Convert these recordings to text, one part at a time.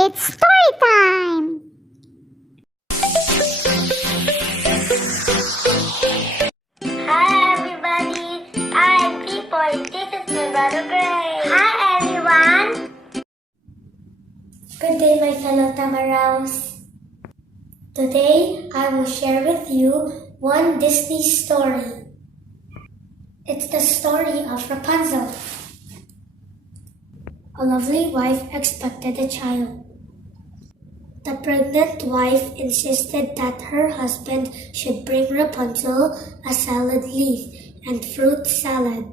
It's story time! Hi everybody, I'm Pipoy. This is my brother Gray. Hi everyone. Good day my fellow Tamaraos. Today I will share with you one Disney story. It's the story of Rapunzel. A lovely wife expected a child. The pregnant wife insisted that her husband should bring Rapunzel a salad leaf and fruit salad.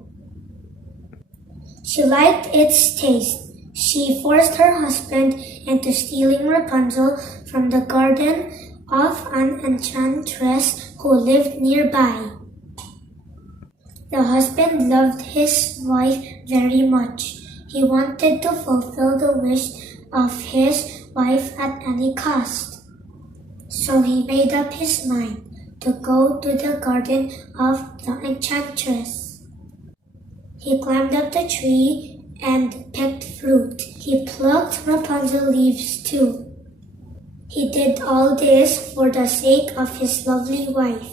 She liked its taste. She forced her husband into stealing Rapunzel from the garden of an enchantress who lived nearby. The husband loved his wife very much. He wanted to fulfill the wish of his wife at any cost. So he made up his mind to go to the garden of the enchantress. He climbed up the tree and picked fruit. He plucked Rapunzel leaves too. He did all this for the sake of his lovely wife.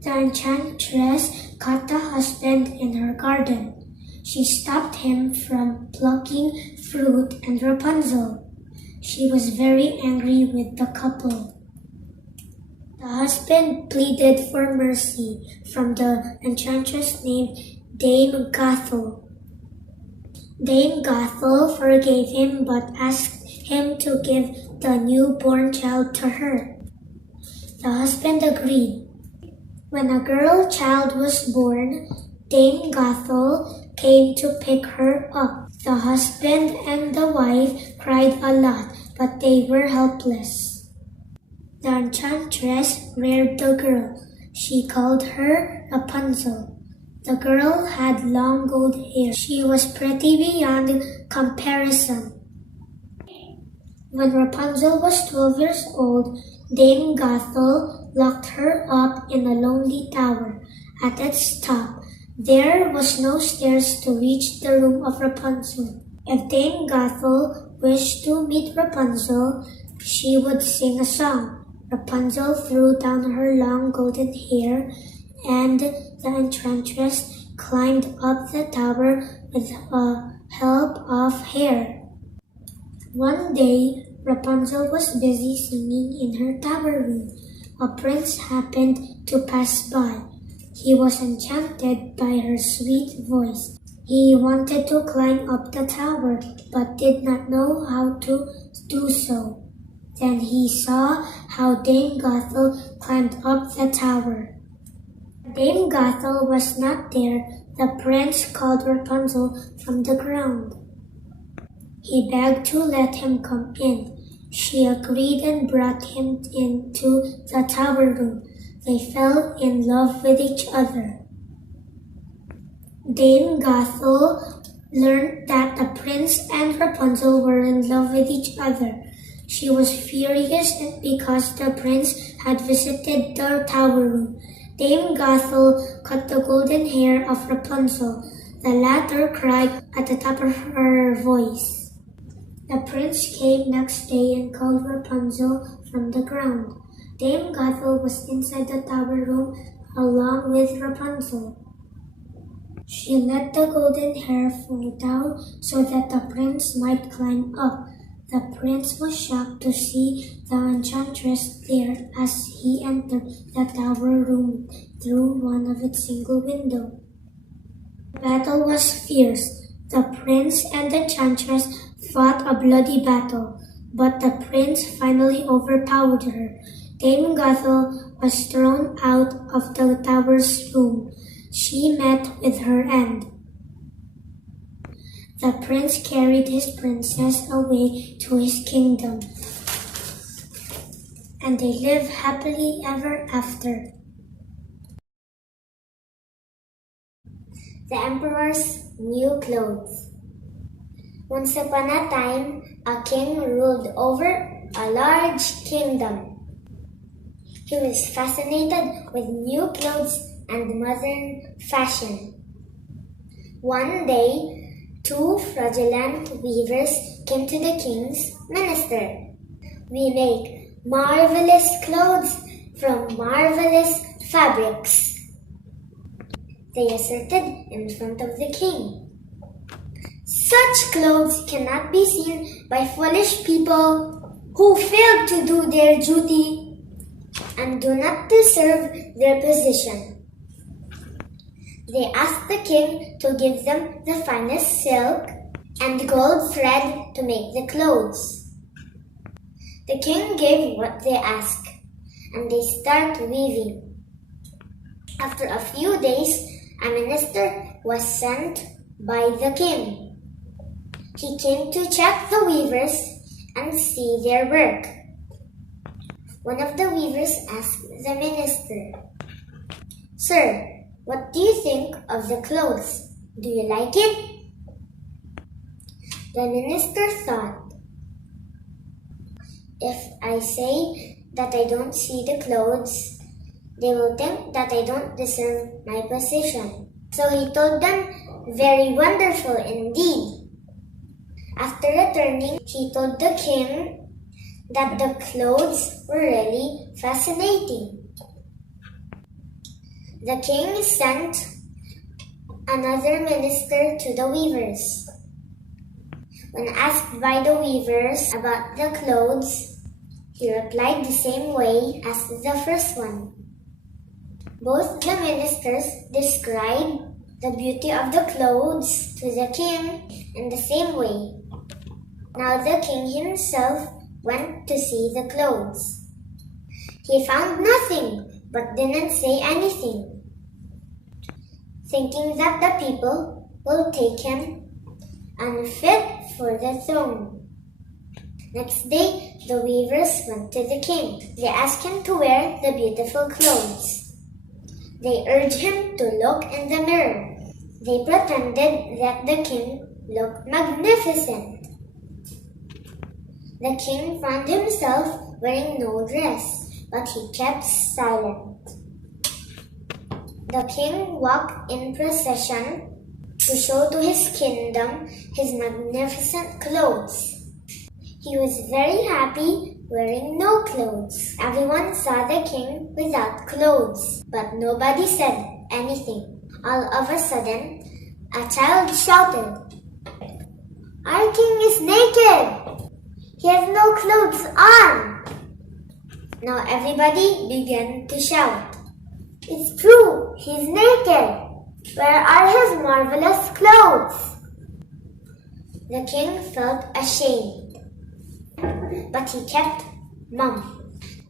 The enchantress caught the husband in her garden. She stopped him from plucking fruit and Rapunzel. She was very angry with the couple. The husband pleaded for mercy from the enchantress named Dame Gothel. Dame Gothel forgave him but asked him to give the newborn child to her. The husband agreed. When a girl child was born, Dame Gothel came to pick her up. The husband and the wife cried a lot, but they were helpless. The enchantress reared the girl. She called her Rapunzel. The girl had long gold hair. She was pretty beyond comparison. When Rapunzel was 12 years old, Dame Gothel locked her up in a lonely tower. At its top, there was no stairs to reach the room of Rapunzel. If Dame Gothel wished to meet Rapunzel, she would sing a song. Rapunzel threw down her long golden hair, and the enchantress climbed up the tower with the help of hair. One day, Rapunzel was busy singing in her tower room. A prince happened to pass by. He was enchanted by her sweet voice. He wanted to climb up the tower, but did not know how to do so. Then he saw how Dame Gothel climbed up the tower. Dame Gothel was not there. The prince called Rapunzel from the ground. He begged to let him come in. She agreed and brought him into the tower room. They fell in love with each other. Dame Gothel learned that the prince and Rapunzel were in love with each other. She was furious because the prince had visited the tower room. Dame Gothel cut the golden hair of Rapunzel. The latter cried at the top of her voice. The prince came next day and called Rapunzel from the ground. Dame Gothel was inside the tower room along with Rapunzel. She let the golden hair fall down so that the prince might climb up. The prince was shocked to see the enchantress there as he entered the tower room through one of its single windows. The battle was fierce. The prince and the enchantress fought a bloody battle, but the prince finally overpowered her. Dame Gothel was thrown out of the tower's room. She met with her end. The prince carried his princess away to his kingdom, and they lived happily ever after. The Emperor's New Clothes. Once upon a time, a king ruled over a large kingdom. He was fascinated with new clothes and modern fashion. One day, two fraudulent weavers came to the king's minister. "We make marvelous clothes from marvelous fabrics," they asserted in front of the king. "Such clothes cannot be seen by foolish people who fail to do their duty and do not deserve their position." They asked the king to give them the finest silk and gold thread to make the clothes. The king gave what they asked, and they started weaving. After a few days, a minister was sent by the king. He came to check the weavers and see their work. One of the weavers asked the minister, "Sir, what do you think of the clothes? Do you like it?" The minister thought, "If I say that I don't see the clothes, they will think that I don't deserve my position." So he told them, "Very wonderful indeed." After returning, he told the king that the clothes were really fascinating. The king sent another minister to the weavers. When asked by the weavers about the clothes, he replied the same way as the first one. Both the ministers described the beauty of the clothes to the king in the same way. Now the king himself went to see the clothes. He found nothing, but didn't say anything, thinking that the people will take him unfit for the throne. Next day, the weavers went to the king. They asked him to wear the beautiful clothes. They urged him to look in the mirror. They pretended that the king looked magnificent. The king found himself wearing no dress, but he kept silent. The king walked in procession to show to his kingdom his magnificent clothes. He was very happy wearing no clothes. Everyone saw the king without clothes, but nobody said anything. All of a sudden, a child shouted, "Our king is naked! He has no clothes on!" Now everybody began to shout, "It's true, he's naked! Where are his marvelous clothes?" The king felt ashamed, but he kept mum.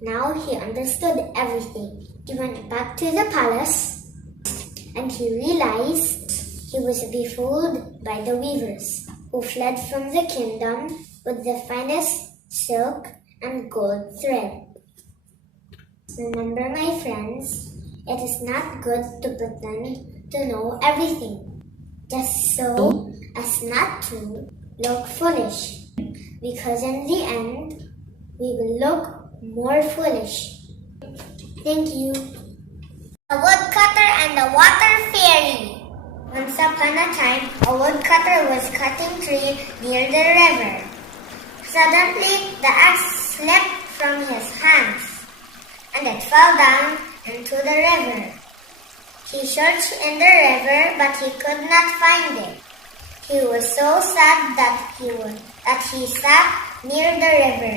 Now he understood everything. He went back to the palace and he realized he was befooled by the weavers who fled from the kingdom with the finest silk and gold thread. Remember, my friends, it is not good to pretend to know everything, just so as not to look foolish, because in the end, we will look more foolish. Thank you. The Woodcutter and the Water Fairy. Once upon a time, a woodcutter was cutting tree near the river. Suddenly, the axe slipped from his hands, and it fell down into the river. He searched in the river, but he could not find it. He was so sad that he sat near the river.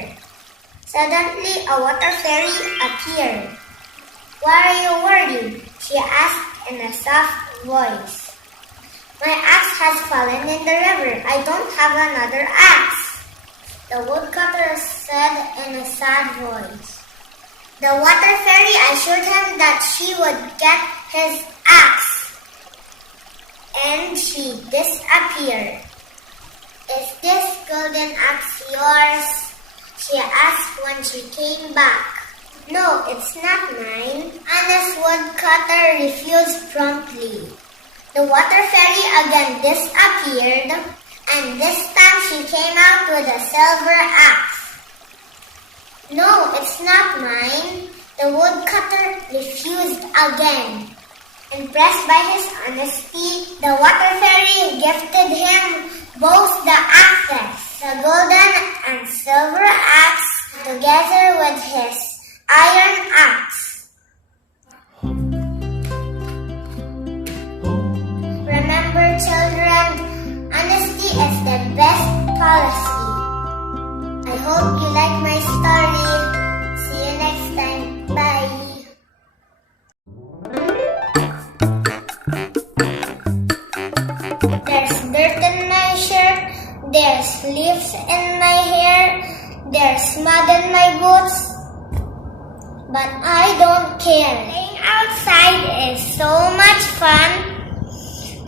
Suddenly, a water fairy appeared. "Why are you worried?" she asked in a soft voice. "My axe has fallen in the river. I don't have another axe," the woodcutter said in a sad voice. The water fairy assured him that she would get his axe, and she disappeared. "Is this golden axe yours?" she asked when she came back. "No, it's not mine," honest woodcutter refused promptly. The water fairy again disappeared, and this time she came out with a silver axe. "No, it's not mine," the woodcutter refused again. Impressed by his honesty, the water fairy gifted him both the axes. The golden and silver axe together with his iron axe. Remember, children, honesty is the best policy. I hope you like my story. See you next time. Bye. There's dirt in my shirt. There's leaves in my hair. There's mud in my boots. But I don't care. Playing outside is so much fun.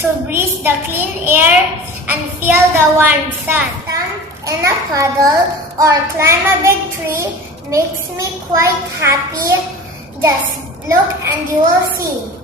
To breathe the clean air and feel the warm sun. Stand in a puddle or climb a big tree makes me quite happy. Just look and you will see.